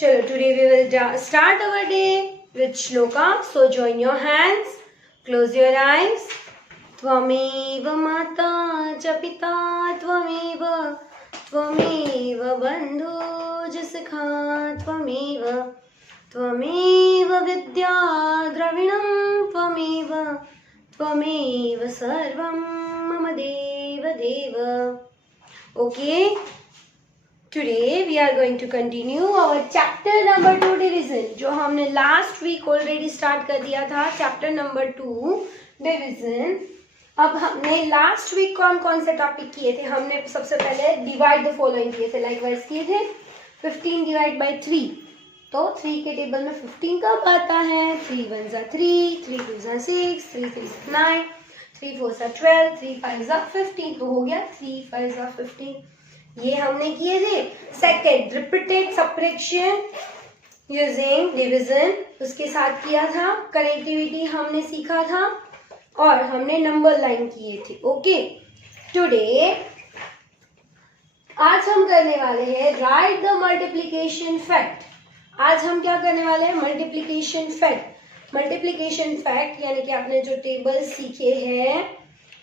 Chalo, today we will start our day with shloka. So join your hands, close your eyes. Tvameva mata cha pita tvameva, tvameva bandhu jasakha tvameva, tvameva vidya dravinam tvameva, tvameva sarvam mama deva deva. Okay. Today we are going to continue our chapter number 2 division जो हमने last week already start कर दिया था. chapter number 2 division. अब हमने last week कौन कौन से टॉपिक किए थे? हमने सबसे पहले divide the following किए थे, likewise किए थे 15 divide by 3. तो 3 के टेबल में 15 कब आता है? 3 1 जा 3, 3 2 जा 6, 3 3 जा 9, 3 4 जा 12, 3 5 जा 15. तो हो गया 3 5 जा 15. ये हमने किए थे. Second, repeated subtraction using division, उसके साथ किया था. कनेक्टिविटी हमने सीखा था और हमने नंबर लाइन किए थे. ओके, टुडे आज हम करने वाले हैं राइट द मल्टीप्लिकेशन फैक्ट. आज हम क्या करने वाले हैं? Multiplication fact. मल्टीप्लिकेशन फैक्ट यानी कि आपने जो टेबल सीखे हैं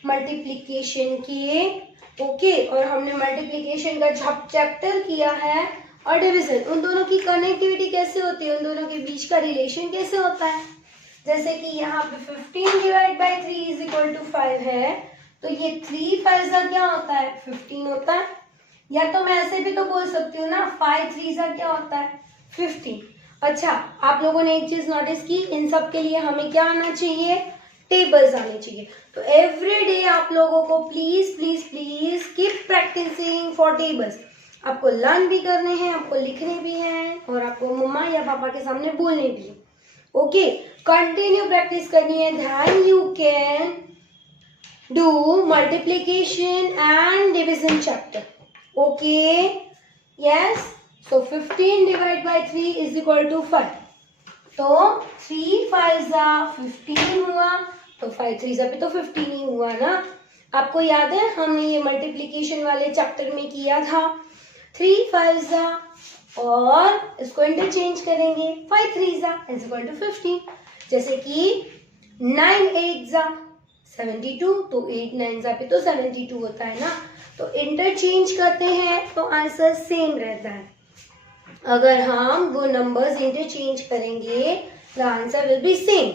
मल्टीप्लिकेशन के, ओके, और हमने मल्टीप्लिकेशन का चैप्टर किया है और डिवीजन, उन दोनों की कनेक्टिविटी कैसे होती है, उन दोनों के बीच का रिलेशन कैसे होता है. जैसे कि यहाँ पे 15 divide by 3 is equal to 5 है, तो ये 3 5 का क्या होता है? 15 होता है. या तो मैं ऐसे भी तो बोल सकती हूँ ना, 5 3 का क्या होता है? 15. अच्छा, आप लोगों ने एक चीज नोटिस की, इन सब के लिए हमें क्या आना चाहिए? टेबल्स आने चाहिए. तो एवरी डे आप लोगों को please please please keep practicing for tables. आपको लर्न भी करने हैं, आपको लिखने भी हैं और आपको मम्मा या पापा के सामने बोलने भी है. ओके, कंटिन्यू प्रैक्टिस करनी है. Then you can do multiplication and division chapter. Okay, yes. So 15 divide by 3 is equal to 5. तो 3 5 जा 15 हुआ, तो 5 3 जा भी तो 15 ही हुआ ना. आपको याद है हमने ये मल्टीप्लिकेशन वाले चैप्टर में किया था. 3 5 जा और इसको इंटरचेंज करेंगे, 5 3 जा इज इक्वल टू 15. जैसे कि 9 8 जा 72, तो 8 9 जा भी तो 72 होता है ना. तो इंटरचेंज करते हैं तो आंसर सेम रहता है. अगर हम वो नंबर्स इंटरचेंज करेंगे the answer will be same.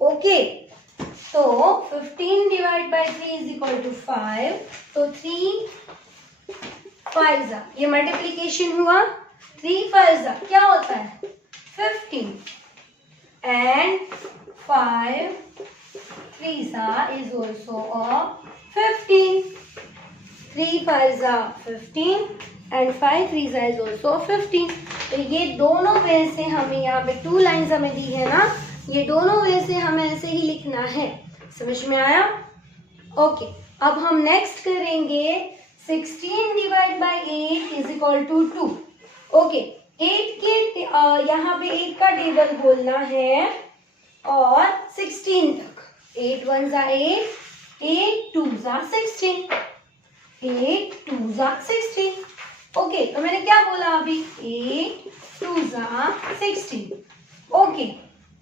Okay, तो 15 divide by 3 is equal to 5. तो 3 5 जा, ये मल्टीप्लीकेशन हुआ. 3 5 जा क्या होता है? 15. एंड 5 3 जा इज ऑल्सो 15. 3 5 जा 15 एंड 5 3 जा इज ऑल्सो 15. तो ये दोनों वे से हमें यहाँ पे 2 लाइन्स हमें दी है ना, ये दोनों वे से हमें ऐसे ही लिखना है. समझ में आया? ओके, अब हम नेक्स्ट करेंगे 16 divide by 8 is equal to 2. Okay, 8 के यहाँ पे 8 का टेबल बोलना है और 16 तक. 8 1 जा 8, 8 2 जा 16, 8 2 जा 16. ओके, तो मैंने क्या बोला अभी? 8 2 जा 16. ओके,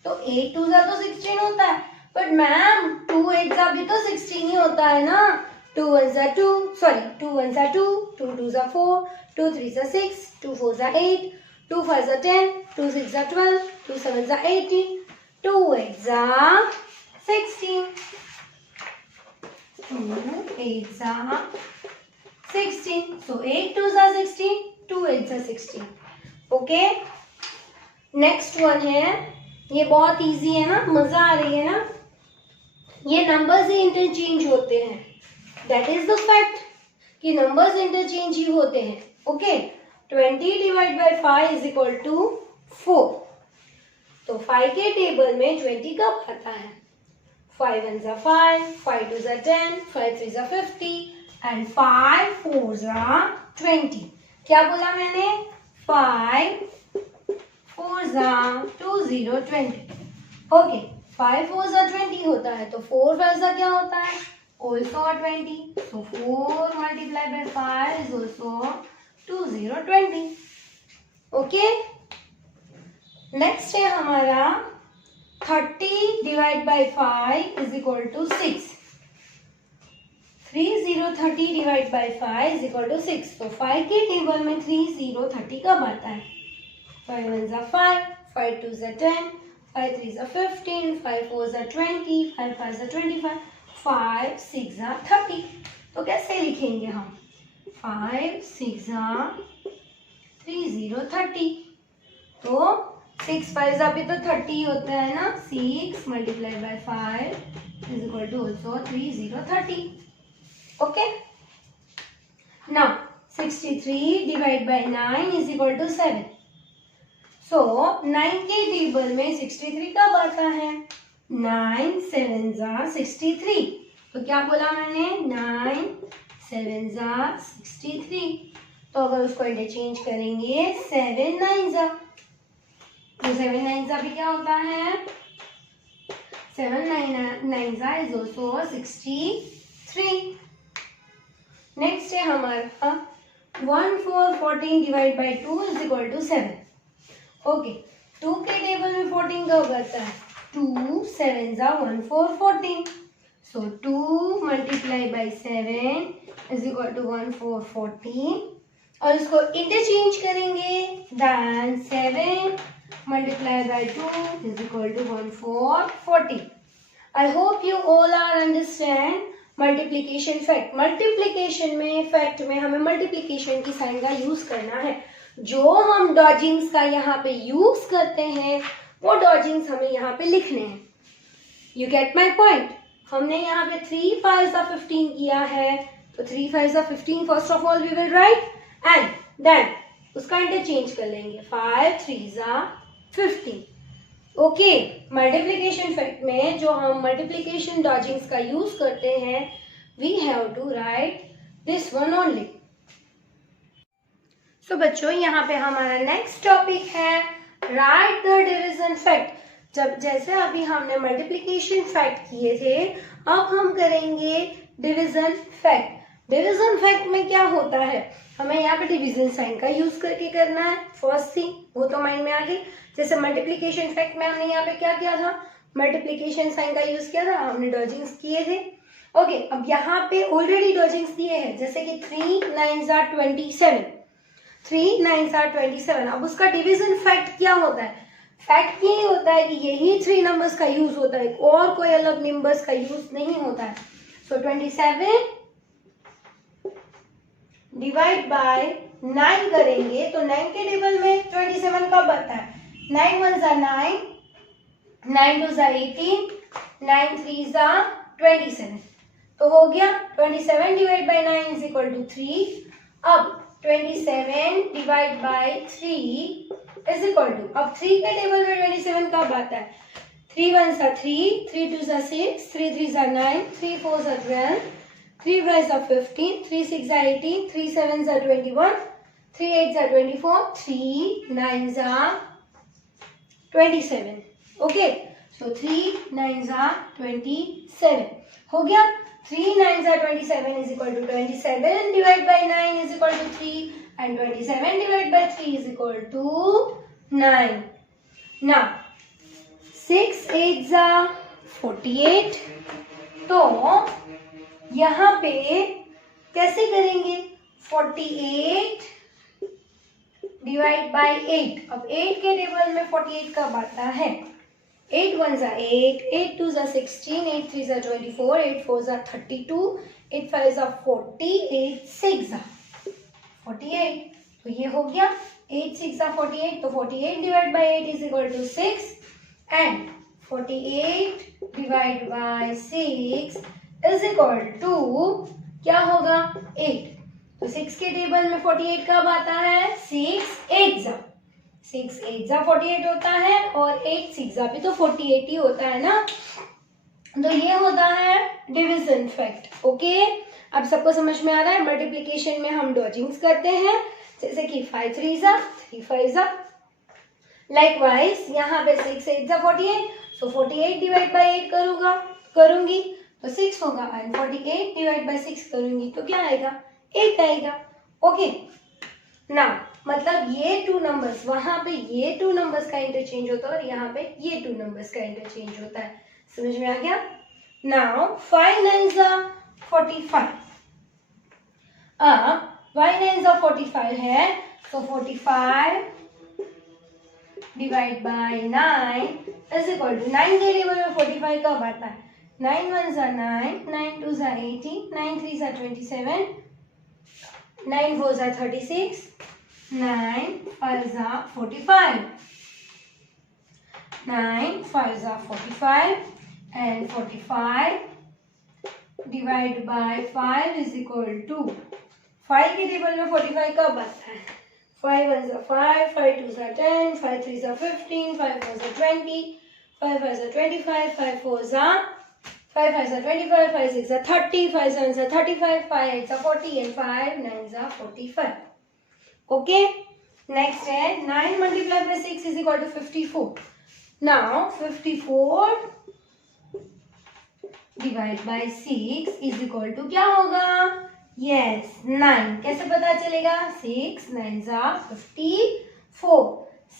तो 8 2 जा तो 16 होता है, बट मैम 2 8 जा भी तो 16 ही होता है ना. 2 1 जा 2, सॉरी 2 1 जा 2, 2 2 जा 4, 2 3 जा 6, 2 4 जा 8, 2 5 जा 10, 2 6 जा 12, 2 7 जा 18, 2 8 जा 16, 2 8 जा 16. So 8 2 जा 16, 2 8 जा 16. ओके, नेक्स्ट वन है, ये बहुत इजी है ना, मजा आ रही है ना. ये नंबर्स ही इंटरचेंज होते हैं. दैट इज द फैक्ट कि नंबर्स इंटरचेंज ही होते हैं. Okay, 20 divide by 5 is equal to 4. तो 5 के टेबल में 20 कब आता है? 5 1 जा 5, 5 2 जा 10, 5 3 जा 50 एंड 5 4 जा 20. क्या बोला मैंने? 5 4 जा 2 0 20. ओके, 5 4 जा 20 होता है, तो 4 5 जा क्या होता है? Also 20. So 4 multiplied by 5 is also 20. Okay, next है हमारा 30 divide by 5 is equal to 6। 30 divide by 5 is equal to 6। तो 5 के टेबल में 30 कब आता है? 5 1 जा 5, 5 2 जा 10, 5 3 जा 15, 5 4 जा 20, 5 5 जा 25, 5 6 जा 30। तो कैसे लिखेंगे हम? 5 6 जा 30। तो 6 5 जा भी तो 30 होता है ना। 6 multiply by 5 is equal to also 30। Okay, now 63 divide by 9 is equal to 7। So 9 के टेबल में 63 कब आता है? 9 7 जा 63। तो क्या बोला मैंने? 9 7 जा 63। तो अगर उसको इंटरचेंज करेंगे 7 9 जा, तो 7 9 जा भी क्या होता है? 7 9 जा इज ऑल्सो 63। नेक्स्ट है हमारा 1 4 14 divide by 2 is equal to 7। Okay, 2 के टेबल में 14 कब आता है? 2 7 जा 1 4 14। So 2 multiply by 7 is equal to 1 4 14। और इसको इंटरचेंज करेंगे, then 7 multiply by 2 is equal to 1 4 40। I hope you all are understand multiplication fact. Multiplication में, फैक्ट में हमें मल्टीप्लीकेशन की साइन का यूज करना है। जो हम डॉजिंग्स का यहाँ पे यूज करते हैं वो डॉजिंग्स हमें यहाँ पे लिखने हैं। You get my point? हमने यहाँ पे 3 5 जा 15 किया है, तो 3 5 जा 15 first of all we will write and then उसका इंटरचेंज कर लेंगे। 5 3 जा 15। ओके, मल्टीप्लिकेशन फैक्ट में जो हम मल्टीप्लिकेशन डॉजिंग्स का यूज करते हैं, we have to write this one only. So बच्चों, यहाँ पे हमारा नेक्स्ट टॉपिक है राइट द डिविजन फैक्ट। जब जैसे अभी हमने मल्टीप्लिकेशन फैक्ट किए थे, अब हम करेंगे डिविजन फैक्ट। डिविजन फैक्ट में क्या होता है? हमें यहाँ पे डिवीजन साइन का यूज करके करना है। फर्स्ट थिंग वो तो माइंड में आ गई। जैसे मल्टीप्लिकेशन फैक्ट में हमने यहाँ पे क्या किया था? मल्टीप्लिकेशन साइन का यूज किया था, हमने डॉजिंग्स किए थे। ओके, अब यहाँ पे ऑलरेडी डॉजिंग्स दिए हैं, जैसे कि 3 9 जा 27, 3 9 जा 27। अब उसका डिवीजन फैक्ट क्या होता है? फैक्ट यही होता है कि यही 3 नंबर्स का यूज होता है, और कोई अलग नंबर्स का यूज नहीं होता है। सो 27 डिवाइड बाय 9 करेंगे तो 9 के टेबल में 27 कब आता है? 9 1 जा 9, 9 2 जा 18, 9 3 जा 27। तो हो गया 27 divide by 9 is equal to 3। अब 27 divide by 3 is equal to, अब 3 के टेबल में 27 कब आता है? 3 1 जा 3, 3 2 जा 6, 3 3 जा 9, 3 4 जा 12, 3 5 जा 15, 3 6 जा 18, 3 7 जा 21, 3 8 जा 24, 3 9 जा 27। ओके, सो 3 9 जा 27 हो गया। 3 9 जा 27 is equal to 27 divide by 9 is equal to 3 and 27 divided by 3 is equal to 9. Now 6 8 जा 48। तो यहाँ पे कैसे करेंगे? 48 डिवाइड बाय 8। अब 8 के टेबल में 48 कब आता है? 8 1 जा 8, 8 2 जा 16, 8 3 जा 24, 8 4 जा 32, 8 5 जा 40, 8 6 जा 48। तो ये हो गया 8 6 जा 48। तो 48 divide by 8 is equal to 6 and 48 divide by 6 is equal to क्या होगा? 8। तो 6 के टेबल में 48 कब आता है? 6 8 जा 48 होता है, और 8 6 जा भी तो 48 ही होता है ना। तो ये होता है डिवीजन फैक्ट। ओके, अब सबको समझ में आ रहा है? मल्टीप्लिकेशन में हम डॉजिंग्स करते हैं, जैसे कि 5 3 जा 3 5 जा। लाइकवाइज यहाँ पे 6 8 जा 48, सो 48 डिवाइड बाय 8 करूंगी तो 6 होगा, एंड 48 डिवाइड बाय 6 करूंगी तो क्या आएगा? 8 आएगा। ओके, नाउ मतलब ये टू नंबर्स, वहां पे ये टू नंबर्स का इंटरचेंज होता है और यहाँ पे ये टू नंबर्स का इंटरचेंज होता है। समझ में आ गया? Now 5 9s are 45। अब 5 9s are 45 है, तो 45 divide by 9 is equal to 9 के टेबल में 45 कब आता है? 9 1s are 9, 9 2s are 18, 9 3s are 27, 9 4s are 36, 9 5s are 45, 9 5s are 45 and 45 divided by 5 is equal to 5 के टेबल में 45 कब आता है? 5 1s are 5, 5 2s are 10, 5 3s are 15, 5 4s are 20, 5 5s are 25, 5 4s are 5 5s are 25, 5 6s are 30, 5 7s are 35, 5 8s are 40 and 5 9s are 45. Okay. Next है 9 multiplied by 6 is equal to 54. Now 54 divided by 6 is equal to क्या होगा? Yes, 9. कैसे पता चलेगा? 6 9s are 54.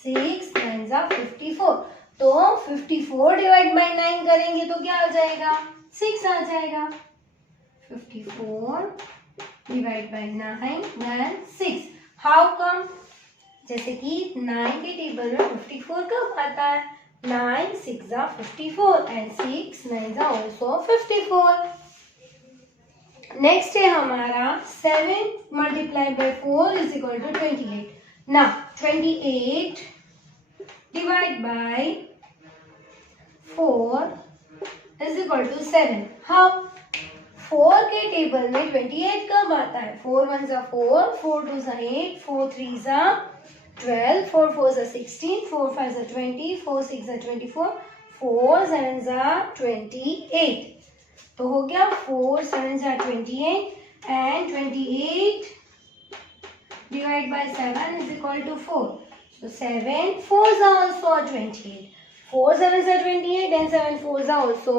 6 9s are 54. तो 54 divide by 9 करेंगे तो क्या आ जाएगा? 6 आ जाएगा। 54 divide by 9 then 6। How come? जैसे कि 9 के टेबल में 54 कब आता है? 9 6 are 54 and 6 9s are also 54. Next है हमारा 7 multiply by 4 is equal to 28. Now 28 divide by 4 is equal to 7. How? 4 के टेबल में 28 कब आता है? 4 1s are 4, 4 2s are 8, 4 3s are 12, 4 4s are 16, 4 5s are 20, 4 6s are 24, 4 7s are 28. तो हो गया 4 7s are 28 and 28 divided by 7 is equal to 4. So 7 4s are also 28. 4 7s are 28 and 7 4s are also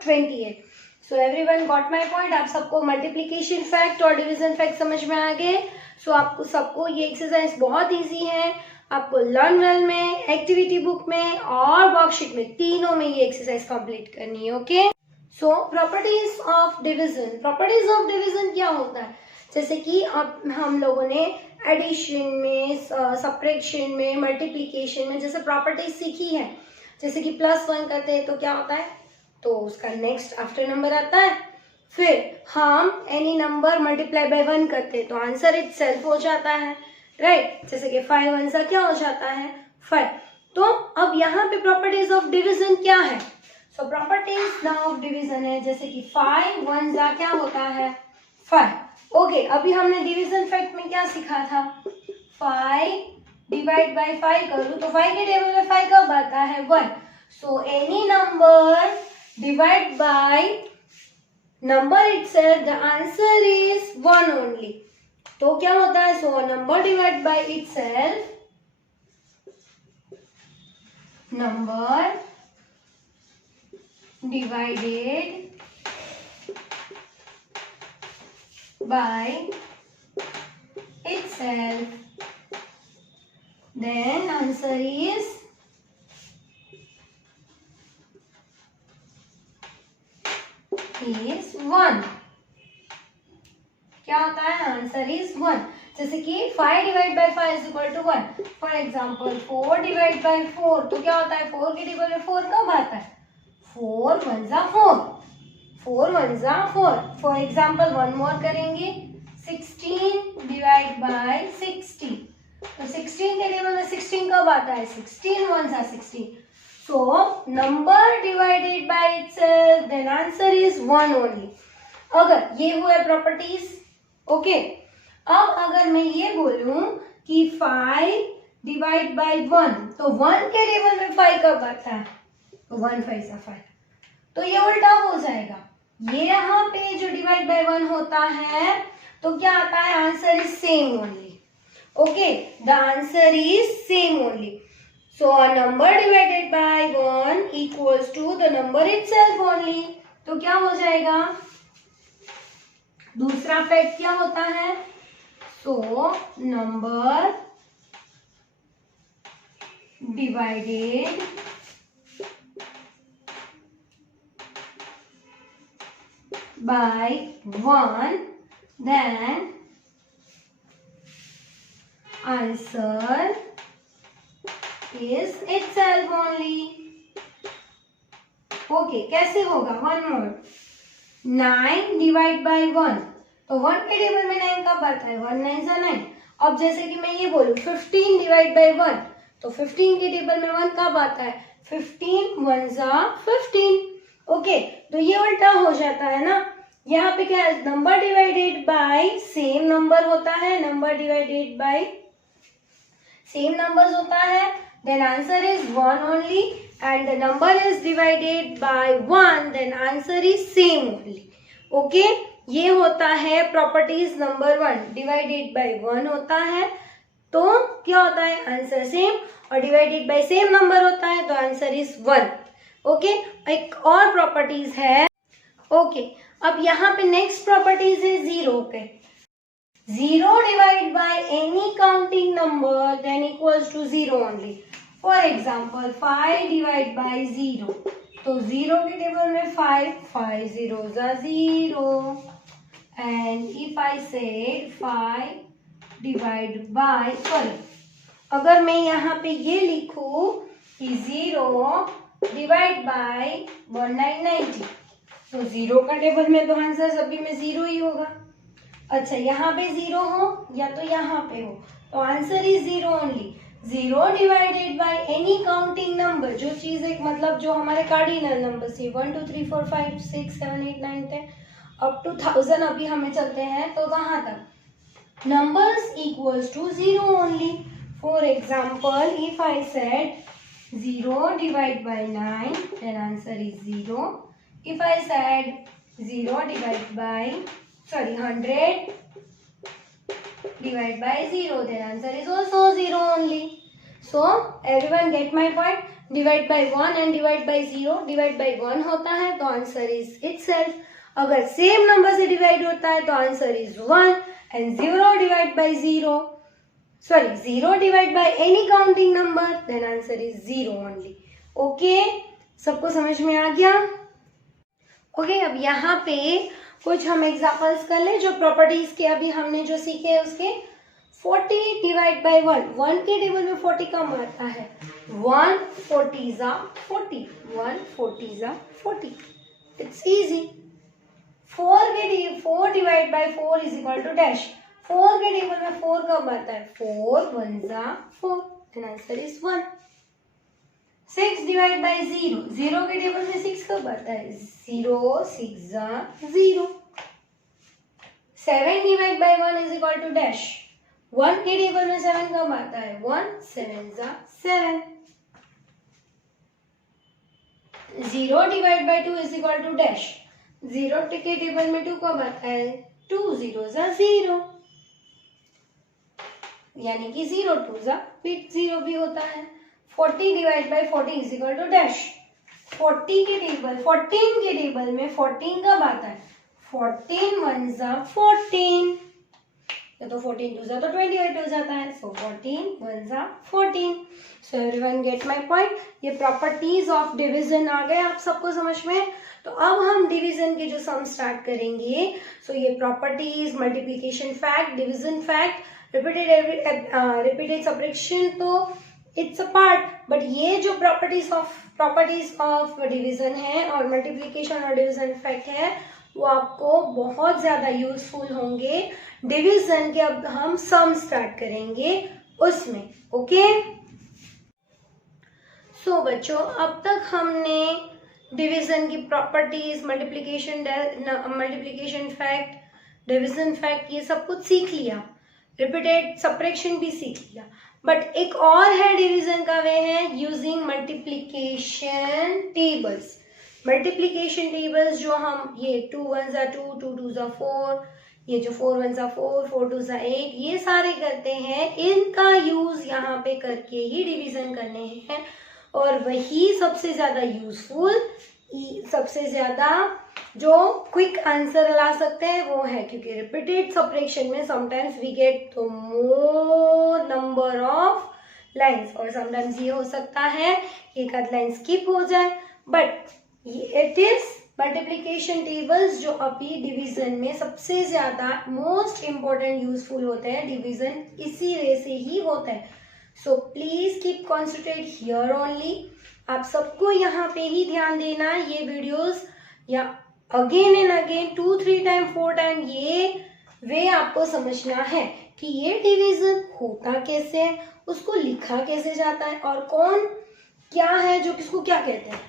28. So everyone got my point? आप सबको multiplication fact और division fact समझ में आ गए? सो आपको सबको ये एक्सरसाइज बहुत इजी है। आपको लर्न वेल में, एक्टिविटी बुक में और वर्कशीट में, तीनों में ये एक्सरसाइज कंप्लीट करनी है। Okay? So properties of division. Properties of division क्या होता है? जैसे कि अब हम लोगों ने एडिशन में, सब्ट्रैक्शन में, मल्टीप्लिकेशन में जैसे प्रॉपर्टीज सीखी है, जैसे कि +1 करते हैं तो क्या होता है? तो उसका नेक्स्ट आफ्टर नंबर आता है। फिर हम एनी नंबर मल्टीप्लाई बाय 1 करते हैं तो आंसर इटसेल्फ हो जाता है, राइट? जैसे कि 5 1s क्या हो जाता है? 5। तो अब यहाँ पे प्रॉपर्टीज ऑफ डिवीजन क्या है? सो प्रॉपर्टीज नाउ ऑफ डिवीजन है जैसे कि 5 1s क्या होता है? 5। ओके, अभी हमने डिवीजन फैक्ट में क्या सीखा था? 5 डिवाइड बाय 5 करूँ तो 5 के टेबल में 5 कब आता है? 1। So any number divide by number itself, the answer is 1 only. तो क्या होता है? So number divide by itself, number divided by itself, then answer is 1. क्या होता है? Answer is 1। जैसे कि 5 divide by 5 is equal to 1। For example 4 divide by 4 तो क्या होता है? 4 के टेबल में 4 कब आता है? 4 1s are 4, 4 1s are 4। For example one more करेंगे, 16 डिवाइड बाय 60 तो 16 के टेबल में 16 कब आता है? 16 1s are 16। So number divided by itself, then answer is 1 only. अगर ये हुए प्रॉपर्टीज, ओके। अब अगर मैं ये बोलूं कि 5 डिवाइड बाय 1 तो 1 के टेबल में 5 कब आता है? तो 1 5 is 5। तो ये उल्टा हो जाएगा। ये यहाँ पे जो डिवाइड बाय 1 होता है तो क्या आता है? Answer is same only. Okay, the answer is same only. So a number divided by 1 equals to the number itself only. तो क्या हो जाएगा? दूसरा फैक्ट क्या होता है? So number divided by 1, then answer is itself only. Okay कैसे होगा? वन मोर, 9 डिवाइड बाय 1, तो 1 के टेबल में 9 कब आता है? 1 9 सा 9। अब जैसे कि मैं ये बोलूं 15 डिवाइड बाय 1, तो 15 के टेबल में 1 कब आता है? 15 1 सा 15। ओके, तो ये उल्टा हो जाता है ना। यहाँ पे क्या है? Number divided bye same number होता है, number divided bye same numbers होता है, then answer is 1 only, and the number is divided by 1, then answer is same only. Okay, ये होता है प्रॉपर्टीज नंबर 1, डिवाइडेड बाय 1 होता है तो क्या होता है? आंसर सेम, और डिवाइडेड बाय सेम नंबर होता है तो आंसर इज 1। ओके, एक और प्रॉपर्टीज है। ओके, अब यहाँ पे नेक्स्ट प्रॉपर्टीज है जीरो के। 0 divided by any counting number then equals to 0 only. For example, 5 divided by 0, तो 0 के टेबल में 5 zeros are 0, and if I say 5 divided by, sorry, अगर मैं यहाँ पे ये लिखूं कि 0 डिवाइड बाय 1990, तो 0 का टेबल में तो आंसर सभी में 0 ही होगा। अच्छा, यहाँ पे 0 हो या तो यहाँ पे हो तो answer is 0 only. 0 divided by any counting number, जो चीज एक मतलब जो हमारे कार्डिनल नंबर से 1 2 3 4 5 6 7 8 9 10 अप टू 1000 अभी हमें चलते हैं, तो वहां तक numbers equals to 0 only. For example, if I said 0 divide by 9 then answer is 0। If I said 0 divide by 100 divide by 0, then answer is also 0 only. So everyone get my point? Divide by 1 and divide by 0, divide by 1 होता है तो answer is itself. अगर same number से divide होता है तो answer is 1, and 0 divide by 0, sorry, 0 divide by any counting number, then answer is 0 only. Okay, सबको समझ में आ गया? Okay, अब यहाँ पे कुछ हम एग्जाम्पल्स कर ले जो प्रॉपर्टीज के अभी हमने जो सीखे हैं उसके। 40 डिवाइड बाय 1, 1 के टेबल में 40 कम आता है, 1 40 जा 40, 1 40 जा 40, it's easy. 4 divide by 4 is equal to dash, 4 के टेबल में 4 कम आता है, 4 1 जा 4, then answer is 1। 6 divide by 0, 0 के टेबल में 6 कब आता है? 0 6 जा 0। 7 divide by 1 is equal to dash, 1 के टेबल में 7 कब आता है? 1 7 जा 7। 0 divide by 2 is equal to dash, 0 के टेबल में 2 कब आता है? 2 0 जा 0, यानी कि 0 2 जा 0 भी होता है। 40 divide by 40 is equal to dash, 14 के टेबल में 14 कब आता है? 14 1 जा 14, या तो 14 2 जा तो 28 हो जाता है, सो 14 1 जा 14। So everyone gate my point? ये प्रॉपर्टीज ऑफ डिवीजन आ गए आप सबको समझ में। तो अब हम डिवीजन के जो सम स्टार्ट करेंगे। सो ये properties, multiplication fact, division fact, repeated subtraction, तो इट्स अ पार्ट, बट ये जो प्रॉपर्टीज ऑफ डिवीजन है और मल्टीप्लिकेशन और डिवीजन फैक्ट है वो आपको बहुत ज्यादा यूजफुल होंगे डिवीजन के। अब हम सम स्टार्ट करेंगे उसमें। ओके, सो बच्चों, अब तक हमने डिवीजन की properties, multiplication fact, division fact, ये सब कुछ सीख लिया, रिपीटेड सब्ट्रैक्शन भी सीख लिया। बट एक और है डिवीजन का, वे है using multiplication tables. Multiplication tables जो हम ये 2 1 जा 2, 2 2 जा 4, ये जो 4 1 जा 4, 4 2 जा 8, ये सारे करते हैं, इनका यूज यहाँ पे करके ही डिवीजन करने हैं। और वही सबसे ज्यादा यूजफुल, सबसे ज्यादा जो क्विक आंसर ला सकते हैं वो है, क्योंकि रिपीटेड सब्ट्रैक्शन में sometimes we get the more number of lines, और समटाइम्स ये हो सकता है कि एक आध लाइन स्किप हो जाए, but it is multiplication tables जो अभी डिवीजन में सबसे ज्यादा मोस्ट इम्पोर्टेंट यूजफुल होते हैं। डिवीजन इसी वे से ही होता है। So please keep concentrate here only. आप सबको यहाँ पे ही ध्यान देना। ये वीडियोस या again and again 2, 3 time 4 time ये वे आपको समझना है कि ये डिवीजन होता कैसे है, उसको लिखा कैसे जाता है, और कौन क्या है जो किसको क्या कहते हैं।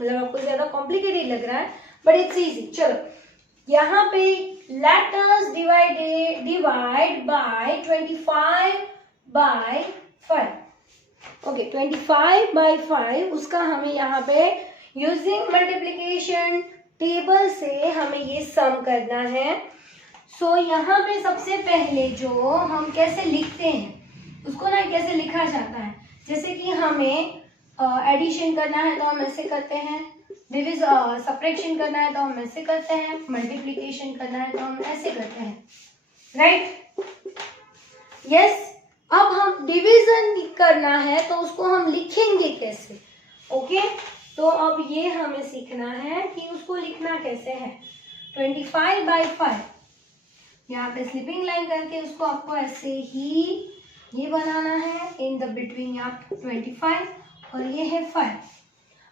मतलब आपको ज्यादा कॉम्प्लिकेटेड लग रहा है बट इट्स इजी। चलो यहाँ पे let us divide by 25/5। Okay, 25/5 उसका हमें यहाँ पे यूजिंग मल्टीप्लिकेशन टेबल से हमें ये सम करना है। सो यहाँ पे सबसे पहले जो हम कैसे लिखते हैं उसको ना कैसे लिखा जाता है, जैसे कि हमें एडिशन करना है तो हम ऐसे करते हैं, सब्ट्रैक्शन करना है तो हम ऐसे करते हैं, मल्टीप्लिकेशन करना है तो हम ऐसे करते हैं, राइट? यस। अब हम डिवीजन करना है तो उसको हम लिखेंगे कैसे? ओके, तो अब ये हमें सीखना है कि उसको लिखना कैसे है। 25/5 यहाँ पे स्लिपिंग लाइन करके उसको आपको ऐसे ही ये बनाना है, इन द बिटवीन यहाँ 25 और ये है 5।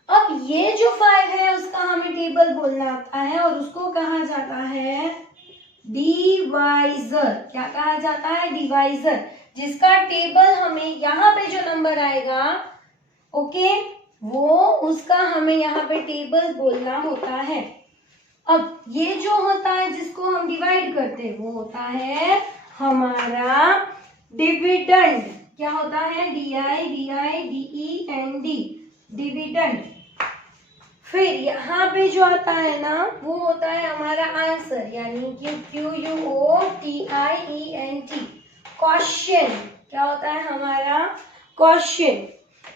अब ये जो 5 है उसका हमें टेबल बोलना आता है और उसको कहा जाता है डिवाइजर। क्या कहा जाता है? डिवाइजर, जिसका टेबल हमें यहाँ पे जो नंबर आएगा, ओके, वो उसका हमें यहाँ पे टेबल बोलना होता है। अब ये जो होता है जिसको हम डिवाइड करते हैं वो होता है हमारा डिविडेंड। क्या होता है? DIVIDEND, dividend. फिर यहाँ पे जो आता है ना वो होता है हमारा आंसर, यानी कि QUOTIENT, क्वेश्चन। क्या होता है? हमारा क्वेश्चन।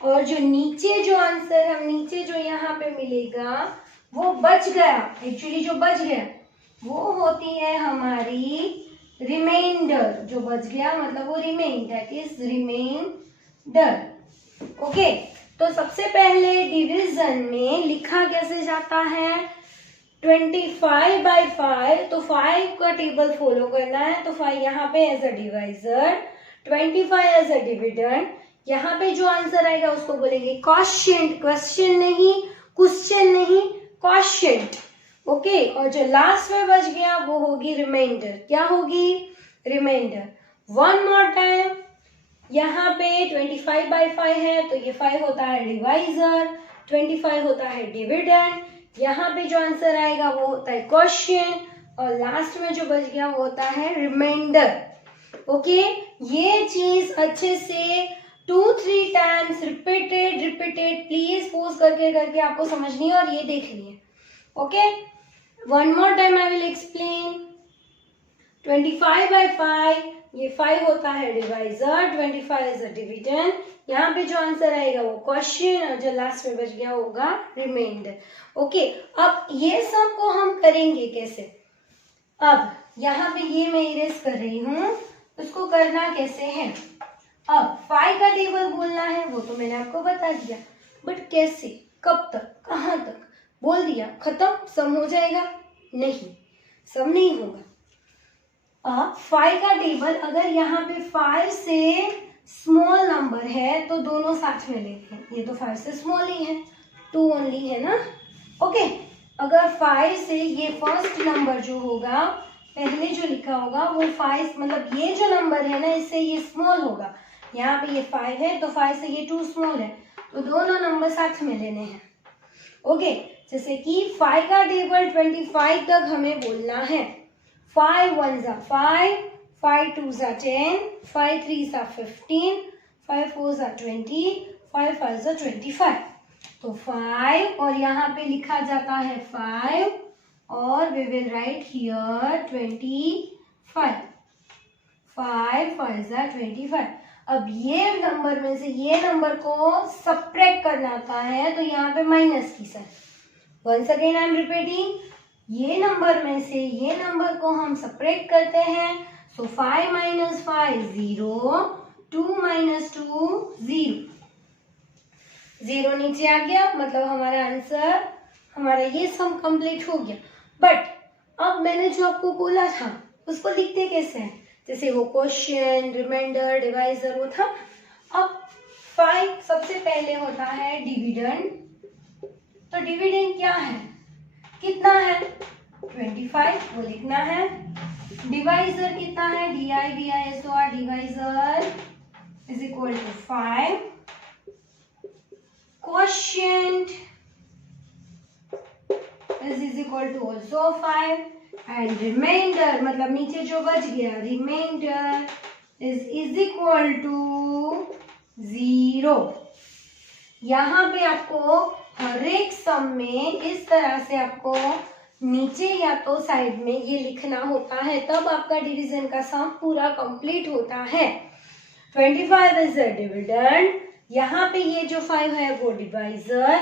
और जो नीचे जो आंसर हम नीचे जो यहाँ पे मिलेगा वो बच गया, एक्चुअली जो बच गया वो होती है हमारी रिमाइंडर। जो बच गया मतलब वो remain, that is reminder. Okay, तो सबसे पहले डिवीजन में लिखा कैसे जाता है? 25/5, तो 5 का टेबल फॉलो करना है, तो 5 यहाँ पे as a divisor, 25 as a dividend. यहाँ पे जो आंसर आएगा उसको बोलेंगे क्वोशिएंट, क्वेश्चन नहीं, क्वेश्चन नहीं, क्वोशिएंट। ओके, और जो लास्ट में बच गया वो होगी रिमाइंडर। क्या होगी? रिमाइंडर। वन मोर टाइम, यहाँ पे 25/5 है तो ये 5 होता है डिवाइजर, 25 होता है डिविडेंड, यहाँ पे जो आंसर आएगा वो होता है क्वेश्चन, और लास्ट में जो बच गया वो होता है रिमाइंडर। ओके, ये चीज अच्छे से 2-3 टाइम्स रिपीटेड प्लीज पोज करके आपको समझनी है और ये देखनी है। Okay, one more time I will explain. 25/5, ये 5 होता है डिवाइजर, 25 इज अ डिविडेंड, यहाँ पे जो आंसर आएगा वो क्वेश्चन, और जो लास्ट में बच गया होगा रिमाइंडर। ओके, अब ये सब को हम करेंगे कैसे? अब यहाँ पे ये मैं इरेज कर रही हूँ, उसको करना कैसे है? अब 5 का टेबल बोलना है वो तो मैंने आपको बता दिया, बट कैसे, कब तक, कहाँ तक? बोल दिया, खत्म, सम हो जाएगा? नहीं, सम नहीं होगा। अब 5 का टेबल, अगर यहाँ पे 5 से स्मॉल नंबर है तो दोनों साथ में लेते हैं। ये तो 5 से स्मॉल ही है, 2 ओनली है ना। ओके, अगर 5 से ये फर्स्ट नंबर जो होगा, पहले जो लिखा होगा वो 5, मतलब ये जो नंबर है ना इससे ये स्मॉल होगा। यहाँ पे ये 5 है तो 5 से ये 2 स्मॉल है, तो दोनों नंबर साथ में लेने हैं। ओके, जैसे कि 5 का टेबल 25 तक हमें बोलना है। 5 1s are 5, 5 2s are 10, 5 3s are 15, 5 4s are 20, 5 5s are 25। तो 5 और यहाँ पे लिखा जाता है 5 और we will write here 25। 5 5s are 25। अब ये नंबर में से ये नंबर को सब्ट्रैक्ट करना आता है तो यहाँ पे माइनस की sign. Once again I am repeating, ये नंबर में से ये नंबर को हम सब्ट्रैक्ट करते हैं। सो 5 - 5 0, 2 माइनस 2 0, 0 नीचे आ गया, मतलब हमारा आंसर, हमारा ये सम कंप्लीट हो गया। बट अब मैंने जो आपको बोला था उसको लिखते कैसे हैं, जैसे वो क्वेश्चन, रिमाइंडर, डिवाइजर वो था। अब 5 सबसे पहले होता है डिविडेंड। तो डिविडेंड क्या है, कितना है 25, वो लिखना है। डिवाइजर कितना है, DIVISOR, divisor is equal to 5। Quotient is equal to also 5 and reminder मतलब नीचे जो बच गया, रिमाइंडर इज इक्वल टू 0। यहाँ पे आपको हर एक सम में इस तरह से आपको नीचे या तो साइड में ये लिखना होता है, तब आपका डिवीजन का सम पूरा कंप्लीट होता है। 25 इज अ डिविडेंड, यहाँ पे ये जो 5 है वो डिवाइजर,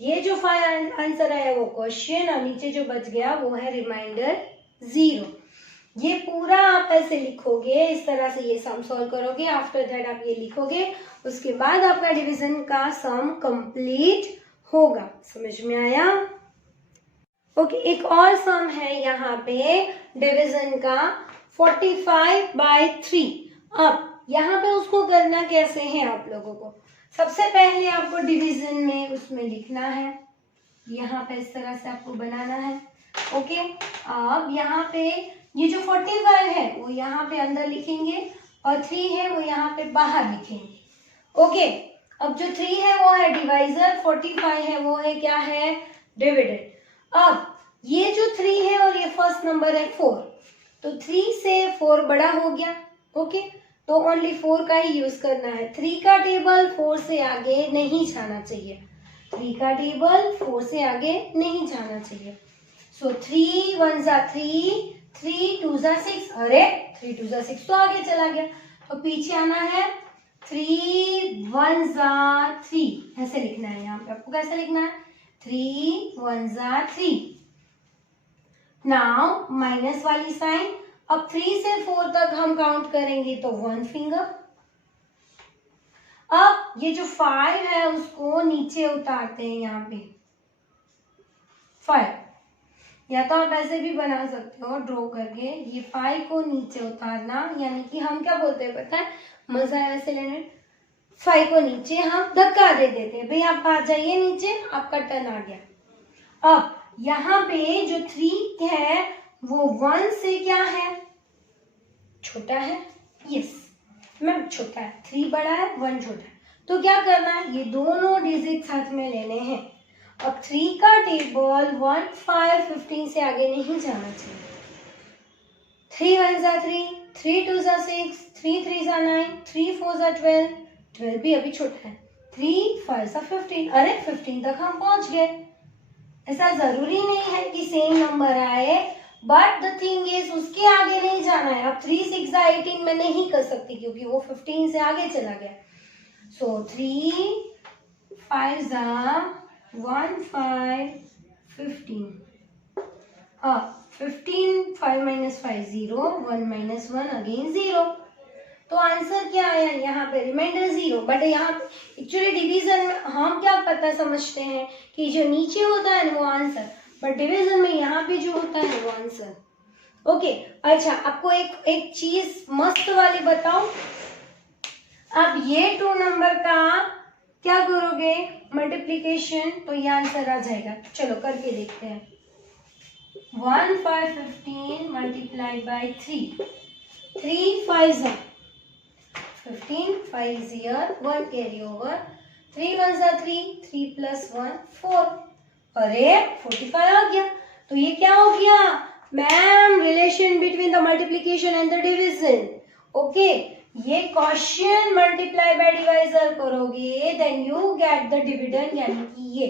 ये जो 5 आंसर आया वो क्वेश्चन, और नीचे जो बच गया वो है रिमाइंडर 0। ये पूरा आप ऐसे लिखोगे, इस तरह से ये सम सॉल्व करोगे। आफ्टर दैट आप ये लिखोगे, उसके बाद आपका डिवीजन का सम कंप्लीट होगा। समझ में आया? ओके, एक और सम है यहाँ पे डिवीजन का 45/3। अब यहाँ पे उसको करना कैसे है आप लोगों को, सबसे पहले आपको डिवीजन में उसमें लिखना है, यहाँ पे इस तरह से आपको बनाना है। ओके, अब यहाँ पे ये जो 45 है वो यहाँ पे अंदर लिखेंगे और 3 है वो यहाँ पे बाहर लिखेंगे। ओके, अब जो 3 है वो है डिवाइजर, 45 है वो है क्या है, डिविडेंड। अब ये जो 3 है और ये फर्स्ट नंबर है 4, तो 3 से 4 बड़ा हो गया। ओके, तो ओनली 4 का ही यूज करना है। 3 का टेबल 4 से आगे नहीं जाना चाहिए, 3 का टेबल 4 से आगे नहीं जाना चाहिए। सो 3 1 जा 3, 3 2 जा 6, अरे 3 2 जा 6 तो आगे चला गया, तो पीछे आना है। 3 1 जा 3 ऐसे लिखना है। यहाँ पे आपको कैसे लिखना है, 3 1 जा 3। नाउ माइनस वाली साइन, अब 3 से 4 तक हम काउंट करेंगे तो 1 फिंगर। अब ये जो 5 है उसको नीचे उतारते हैं यहाँ पे 5, या तो आप ऐसे भी बना सकते हो ड्रॉ करके, ये 5 को नीचे उतारना, यानी कि हम क्या बोलते हैं पता है, मजा है ऐसे लेने, 5 को नीचे हम धक्का दे देते हैं, भाई आप आ जाइए नीचे, आपका टर्न आ गया। अब यहाँ पे जो 3 है वो 1 से क्या है, छोटा है, यस मैम छोटा है, 3 बड़ा है 1 छोटा है, तो क्या करना है, ये दोनों डिजिट साथ में लेने हैं। अब 3 का टेबल 1 5 15 से आगे नहीं जाना चाहिए। 3 1 जा 3, 3 2 जा 6, 3 3 जा 9, 3 4 जा 12, 12 भी अभी छोटा है, 3 5 जा 15, अरे 15 तक हम पहुंच गए। ऐसा जरूरी नहीं है कि सेम नंबर आए, बट द थिंग इज उसके आगे नहीं जाना है। अब 3 6 जा 18 में नहीं कर सकती क्योंकि वो 15 से आगे चला गया। सो 3 5 जा 1 5 15, 15 5 minus 5 0, 1 minus 1 अगेन 0। तो आंसर क्या आया यहाँ पे, रिमाइंडर 0। बट यहाँ एक्चुअली डिवीजन में हम क्या पता समझते हैं कि जो नीचे होता है वो आंसर, बट डिवीजन में यहाँ पे जो होता है वो आंसर। ओके, अच्छा आपको एक चीज मस्त वाली बताऊं, आप ये 2 नंबर का क्या करोगे मल्टीप्लीकेशन, तो ये आंसर आ जाएगा। चलो करके देखते हैं। 1 5 15 multiply by 3, 3 5 15, 5 is here, 1 carry over, 3 1 जा 3, 3 plus 1 4, अरे 45 आ गया। तो ये क्या हो गया ma'am, relation between the multiplication and the division. Okay, ये क्वेश्चन मल्टीप्लाई बाय डिवाइजर करोगे then you get the dividend, यानी कि ये।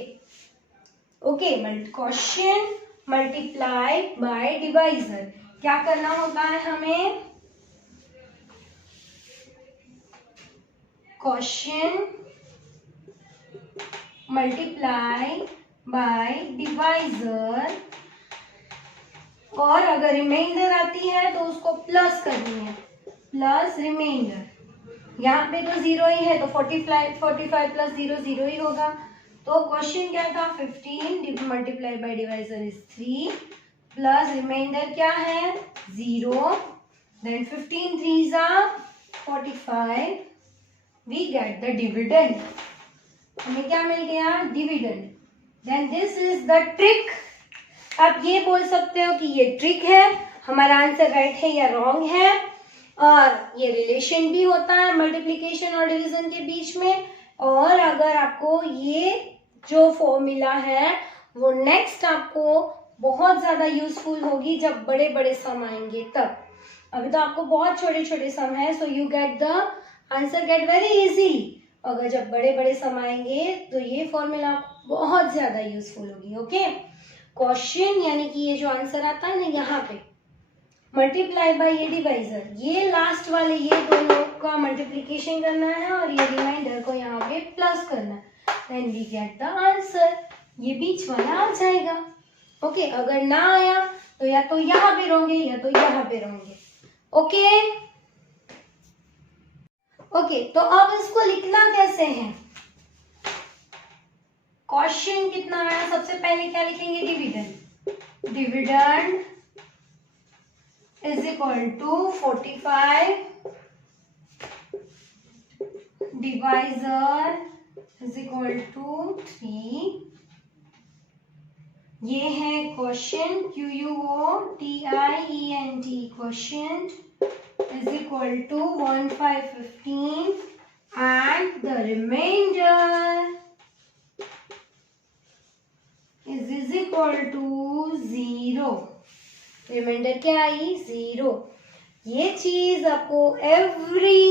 Okay, question multiply by divisor क्या करना होता है हमें, क्वेश्चन मल्टीप्लाई बाय डिवाइजर, और अगर रिमाइंडर आती है तो उसको प्लस करनी है, प्लस रिमाइंडर। यहाँ पे तो 0 ही है, तो 45 प्लस 0 0 ही होगा। तो क्वेश्चन क्या था, 15 multiply by divisor is 3 plus reminder क्या है 0, then 15 3s are 45, we get the dividend. हमें क्या मिल गया, dividend. Then this is the trick. आप ये बोल सकते हो कि ये ट्रिक है, हमारा आंसर राइट है या रॉन्ग है। और ये रिलेशन भी होता है मल्टीप्लिकेशन और डिवीजन के बीच में। और अगर आपको ये जो फॉर्मूला है वो नेक्स्ट आपको बहुत ज्यादा यूजफुल होगी जब बड़े बड़े सम आएंगे तब। अभी तो आपको बहुत छोटे छोटे सम है, so you get the answer get very easily. अगर जब बड़े बड़े सम आएंगे तो ये फॉर्मूला बहुत ज्यादा यूजफुल होगी। ओके, क्वेश्चन यानी कि ये जो आंसर आता है ना यहाँ पे मल्टीप्लाई बाय ये डिवाइजर, ये लास्ट वाले ये दोनों का मल्टीप्लिकेशन करना है और ये रिमाइंडर को यहाँ पे प्लस करना है, then we get the answer. ये बीच वाला आ जाएगा। ओके, अगर ना आया तो या तो यहाँ पे रहोगे या तो यहाँ पे रहोगे। ओके ओके, तो अब इसको लिखना कैसे है, क्वेश्चन कितना आया, सबसे पहले क्या लिखेंगे, dividend. Dividend is equal to 45 divisor is equal to 3। ये है question QUOTIENT, question is equal to 1515 and the remainder is equal to 0। Reminder क्या आई, 0। ये चीज आपको एवरी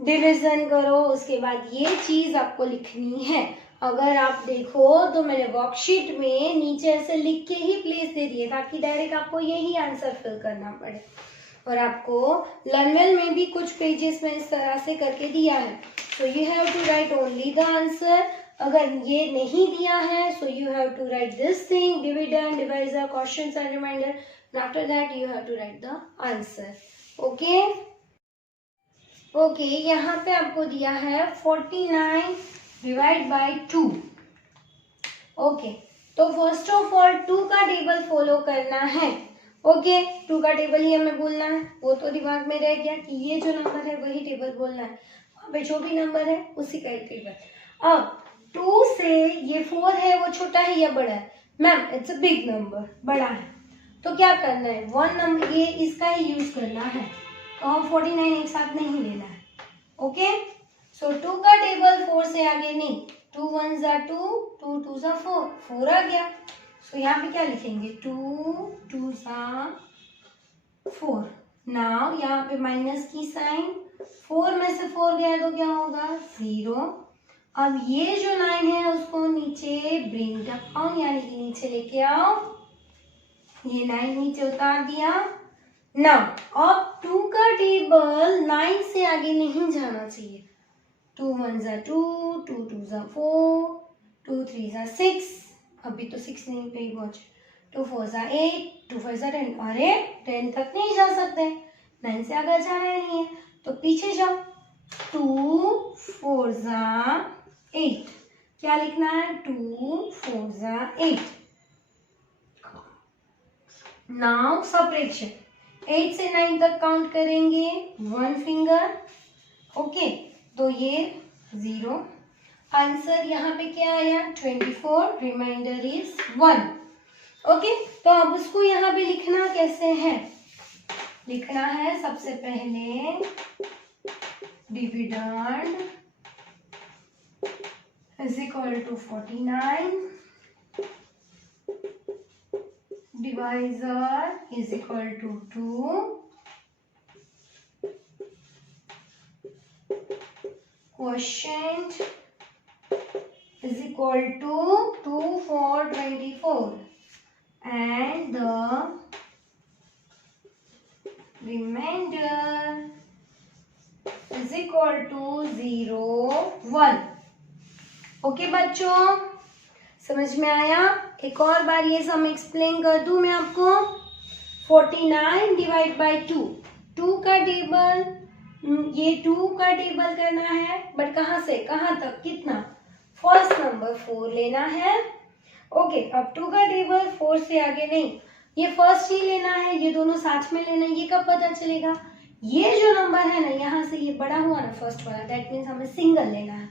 डिवीजन करो, उसके बाद ये चीज आपको लिखनी है। अगर आप देखो तो मैंने वर्कशीट में नीचे ऐसे लिख के ही प्लेस दे दिए ताकि डायरेक्ट आपको यही आंसर फिल करना पड़े। और आपको लर्नवेल में भी कुछ पेजेस में इस तरह से करके दिया है, so you have to write only the answer. अगर ये नहीं दिया है so you have to write this thing, dividend, divisor, questions and reminder, after that you have to write the answer. Okay okay, यहाँ पे आपको दिया है 49 डिवाइड बाय 2। ओके, तो फर्स्ट ऑफ ऑल 2 का टेबल फॉलो करना है। ओके, 2 का टेबल ही हमें बोलना है, वो तो दिमाग में रह गया कि ये जो नंबर है वही टेबल बोलना है, वहाँ पे जो भी नंबर है उसी का टेबल। अब 2 से ये 4 है वो छोटा है या बड़ा है, ma'am it's a big number, बड़ा है, तो क्या करना है, 1 नंबर ये इसका ही यूज करना है, तो हम 49 एक साथ नहीं लेना है। ओके, सो 2 का टेबल 4 से आगे नहीं, 2 1s are 2, 2 2s are 4, 4 आ गया। सो यहाँ पे क्या लिखेंगे, 2 2s are 4। नाउ यहाँ पे माइनस की साइन, 4 में से 4 गया तो क्या होगा, 0। अब ये जो 9 है उसको नीचे ब्रिंग डाउन यानी कि नीचे लेके आओ, ये 9 नीचे उतार दिया। नाउ अब 2 का टेबल 9 से आगे नहीं जाना चाहिए, 2 1s are 2, 2 2s are 4, 2 3s are 6, अभी तो 6 नहीं पे ही पहुंचे, 2 4s are 8, 2 5s are 10, अरे 10 तक नहीं जा सकते, 9 से आगे जाना नहीं है तो पीछे जाओ, 2 4s are 8, क्या लिखना है, 2 4s are 8। नाउ सपरेशन, 8 से 9 तक काउंट करेंगे 1 फिंगर। ओके, तो ये 0, आंसर यहाँ पे क्या आया 24, रिमाइंडर इज 1। ओके, तो अब उसको यहाँ पे लिखना कैसे है, लिखना है सबसे पहले dividend is equal to 49, divisor is equal to 2, quotient is equal to 2 4 24 and the remainder is equal to 0 1। Okay बच्चों, समझ में आया? एक और बार ये सम एक्सप्लेन कर दूं मैं आपको। 49 डिवाइड बाय 2, 2 का टेबल ये 2 का टेबल करना है, बट कहाँ से कहाँ तक, कितना, फर्स्ट नंबर 4 लेना है। ओके, अब 2 का टेबल 4 से आगे नहीं, ये फर्स्ट ही लेना है, ये दोनों साथ में लेना है। ये कब पता चलेगा, ये जो नंबर है ना यहाँ से ये बड़ा हुआ ना फर्स्ट वाला, दैट मीन्स हमें सिंगल लेना है।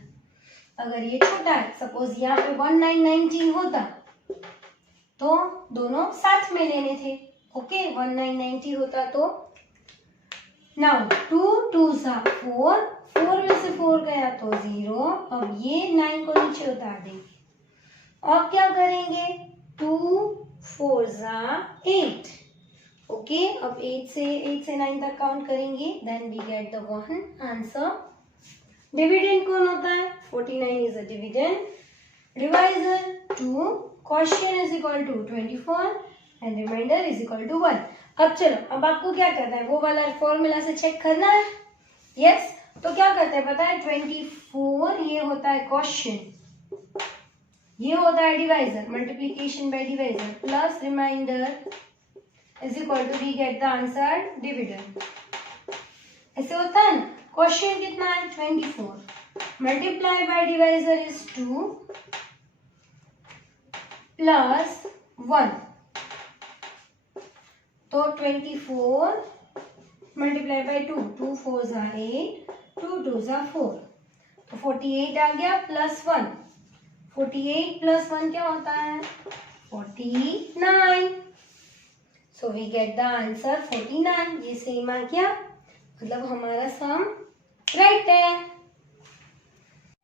अगर ये छोटा है, सपोज यहाँ पे 1919 होता तो दोनों साथ में लेने थे। ओके, 1990 होता तो नाउ 2 2 सा 4, 4 में से 4 गया तो 0। अब ये 9 को नीचे उतार देंगे और क्या करेंगे, 2 4 सा 8। ओके, अब 8 से 9 तक काउंट करेंगे, then we get the one answer. Dividend कौन होता है, 49 इज a dividend. Divisor 2, quotient is equal to 24 and reminder is equal to 1। अब चलो, अब आपको क्या करना है, वो वाला फॉर्मूला से चेक करना है। यस, तो क्या करते हैं पता है, 24 ये होता है क्वोशिएंट, ये होता है divisor, multiplication by divisor, plus reminder is equal to we get the answer dividend. ऐसे होता है ना, क्वोशिएंट कितना है 24, multiply by divisor is 2 plus 1, तो 24 मल्टीप्लाई बाय 2, 2 4 ज़ा 8, 2 2 ज़ा 4, तो 48 आ गया प्लस 1। 48 प्लस 1 क्या होता है, 49। So we get the answer 49। ये सेम आ गया, मतलब हमारा सम राइट है।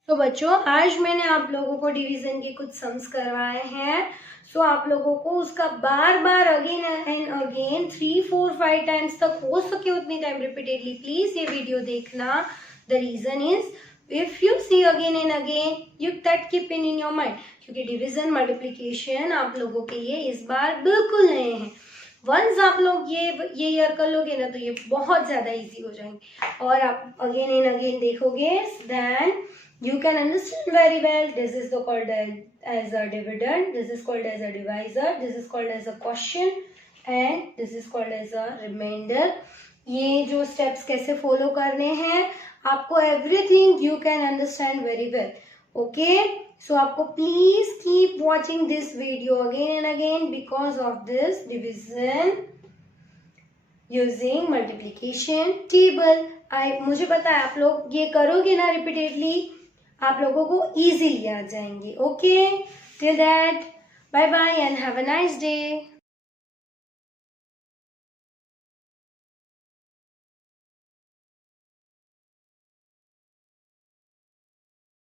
तो बच्चों, आज मैंने आप लोगों को डिवीजन के कुछ सम्स करवाए हैं। सो आप लोगों को उसका बार बार अगेन एंड अगेन 3 4 5 टाइम्स तक हो सके उतनी टाइम रिपीटेडली प्लीज ये वीडियो देखना। The reason is if you see again and again you that keep in your mind, क्योंकि डिवीजन मल्टीप्लिकेशन आप लोगों के लिए इस बार बिल्कुल नए हैं। वंस आप लोग ये ईयर कर लोगे ना तो ये बहुत ज़्यादा इजी हो जाएंगे और आप अगेन एंड अगेन देखोगे, then you can understand very well. This is called as a dividend, this is called as a divisor, this is called as a quotient and this is called as a remainder. ये जो steps कैसे follow करने हैं आपको everything you can understand very well. Okay, so आपको please keep watching this video again and again because of this division using multiplication table. मुझे पता है आप लोग ये करोगे ना repeatedly, आप लोगों को इजीली आ जाएंगे। Okay, till that bye bye and have a nice day.